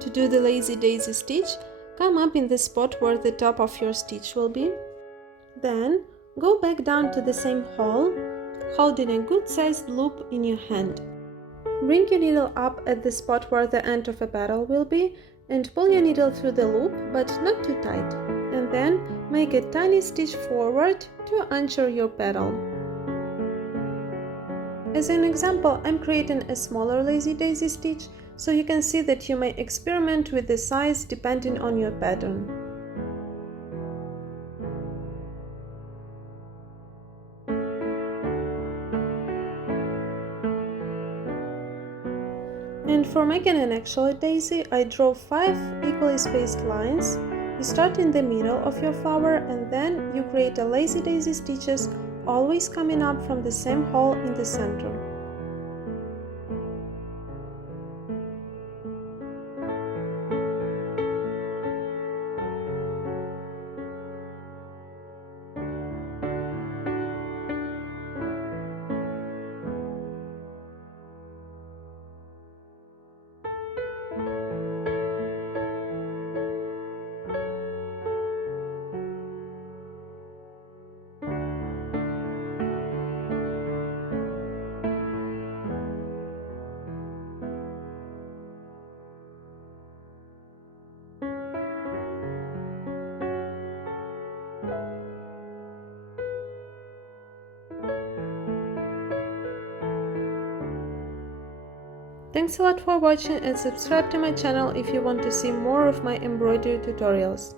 To do the lazy daisy stitch, come up in the spot where the top of your stitch will be. Then go back down to the same hole, holding a good sized loop in your hand. Bring your needle up at the spot where the end of a petal will be and pull your needle through the loop, but not too tight. And then make a tiny stitch forward to anchor your petal. As an example, I'm creating a smaller lazy daisy stitch, so you can see that you may experiment with the size depending on your pattern. And for making an actual daisy, I draw 5 equally spaced lines. You start in the middle of your flower and then you create a lazy daisy stitches, always coming up from the same hole in the center. Thanks a lot for watching and subscribe to my channel if you want to see more of my embroidery tutorials.